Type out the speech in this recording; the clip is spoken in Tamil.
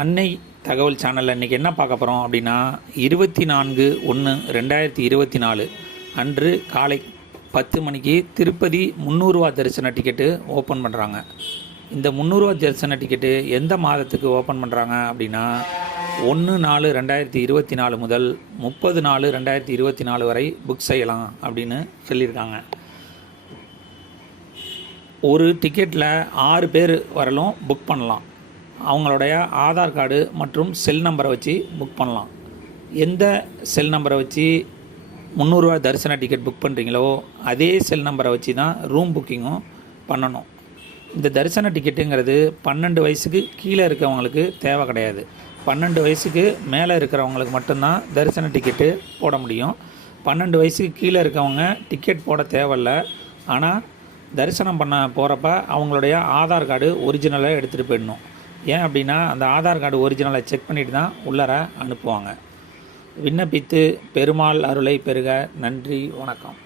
அன்னை தகவல் சேனலில் இன்றைக்கி என்ன பார்க்க போகிறோம் அப்படின்னா 24/1/2024 அன்று காலை 10 மணிக்கு திருப்பதி 300 ரூபா தரிசன டிக்கெட்டு ஓப்பன் பண்ணுறாங்க. இந்த 300 ரூபா தரிசன டிக்கெட்டு எந்த மாதத்துக்கு ஓப்பன் பண்ணுறாங்க அப்படின்னா 1/4/2024 முதல் 30/4/2024 வரை புக் செய்யலாம் அப்படின்னு சொல்லியிருக்காங்க. ஒரு டிக்கெட்டில் 6 பேர் வரலும் புக் பண்ணலாம். அவங்களுடைய ஆதார் கார்டு மற்றும் செல் நம்பரை வச்சு புக் பண்ணலாம். எந்த செல் நம்பரை வச்சு 300 ரூபா தரிசன டிக்கெட் புக் பண்ணுறீங்களோ அதே செல் நம்பரை வச்சு தான் ரூம் புக்கிங்கும் பண்ணணும். இந்த தரிசன டிக்கெட்டுங்கிறது 12 வயசுக்கு கீழே இருக்கிறவங்களுக்கு தேவை கிடையாது. 12 வயசுக்கு மேலே இருக்கிறவங்களுக்கு மட்டும்தான் தரிசன டிக்கெட்டு போட முடியும். 12 வயசுக்கு கீழே இருக்கவங்க டிக்கெட் போட தேவையில்லை. ஆனால் தரிசனம் பண்ண போகிறப்ப அவங்களுடைய ஆதார் கார்டு ஒரிஜினலாக எடுத்துகிட்டு போயிடணும். ஏன் அப்படின்னா அந்த ஆதார் கார்டு ஒரிஜினலை செக் பண்ணிவிட்டு தான் உள்ளர அனுப்புவாங்க. விண்ணப்பித்து பெருமாள் அருளை பெறுக. நன்றி, வணக்கம்.